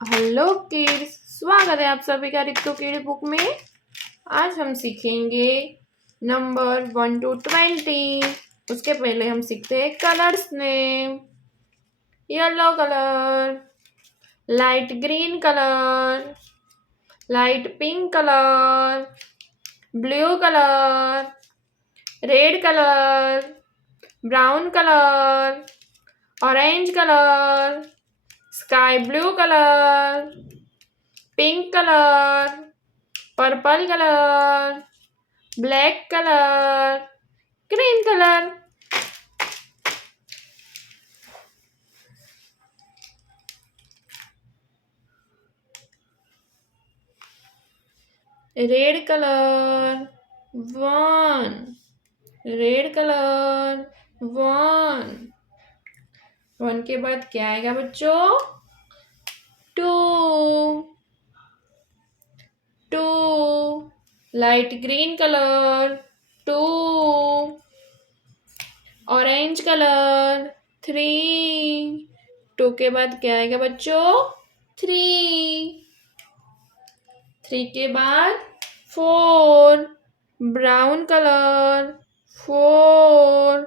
Hello kids, स्वागत है आप सभी का रिक्तो किड बुक में। आज हम सीखेंगे नंबर 1 to 20। उसके पहले हम सीखते हैं colours name. Yellow colour, light green colour, light pink colour, blue colour, red colour, brown colour, orange colour, sky blue colour, pink colour, purple colour, black colour, green colour. Red colour 1, red colour 1। 1 के बाद क्या आएगा बच्चों? 2, 2, light green colour 2, orange colour 3। 2 के बाद क्या आएगा बच्चों? 3। 3 के बाद 4, ब्राउन कलर 4,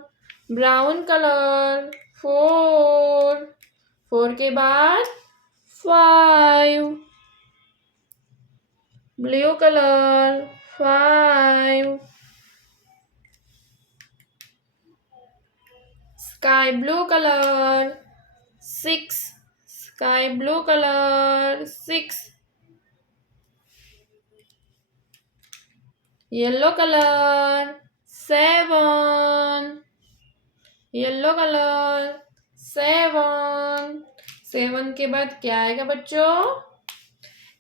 ब्राउन कलर 4। 4 के बाद 5, blue colour 5, sky blue colour 6, sky blue colour 6, yellow colour 7, yellow colour 7। 7 के बाद क्या आएगा बच्चों?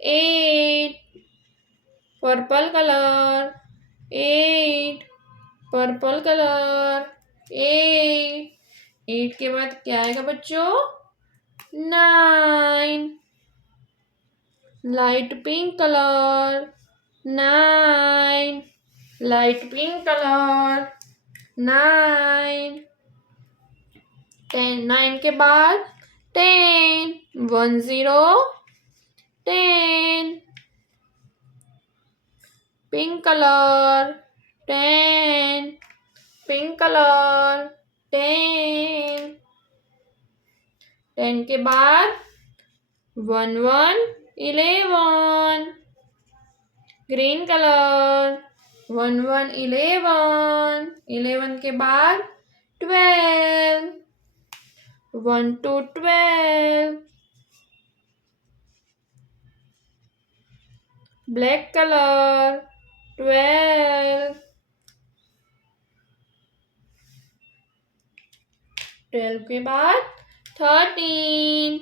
8, पर्पल कलर 8, पर्पल कलर 8। 8 के बाद क्या आएगा बच्चों? 9, light pink colour 9, light pink colour 9। 10, 9 के बाद 10, 1 0 10, पिंक कलर 10, पिंक कलर 10। 10 के बाद 1 1 11, ग्रीन कलर 1 1 11। 11 के बाद 12, 1 2 12, ब्लैक कलर 12। 12 के बाद 13,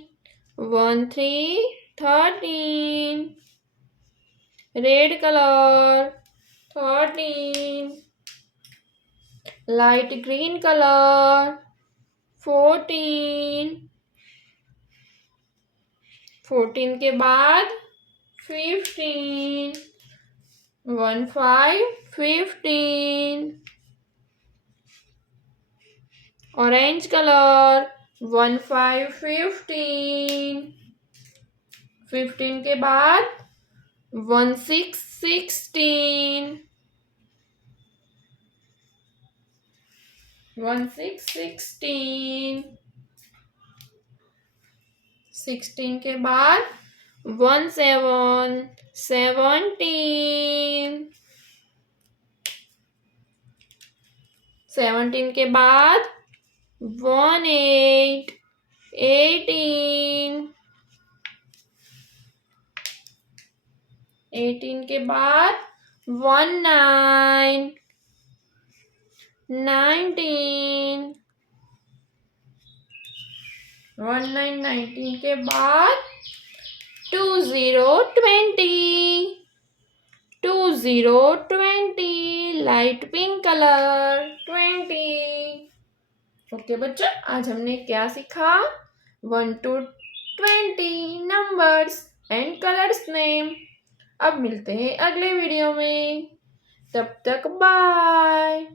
1 3 13, red colour 13, light green colour 14। 14 के बाद 15, 1 5 15, ऑरेंज कलर 1 5 15। 15 के बाद 1 6 16, 1 6 16। 16 के बाद 1 7 17। 17 के बाद 1 8 18। 18 के बाद 1 9 19। 1 9 19 के बाद 2 0 20, 2 0 20, लाइट पिंक कलर 20। ओके बच्चों, आज हमने क्या सीखा? 1 to 20 numbers and colours name. अब मिलते हैं अगले वीडियो में, तब तक बाय।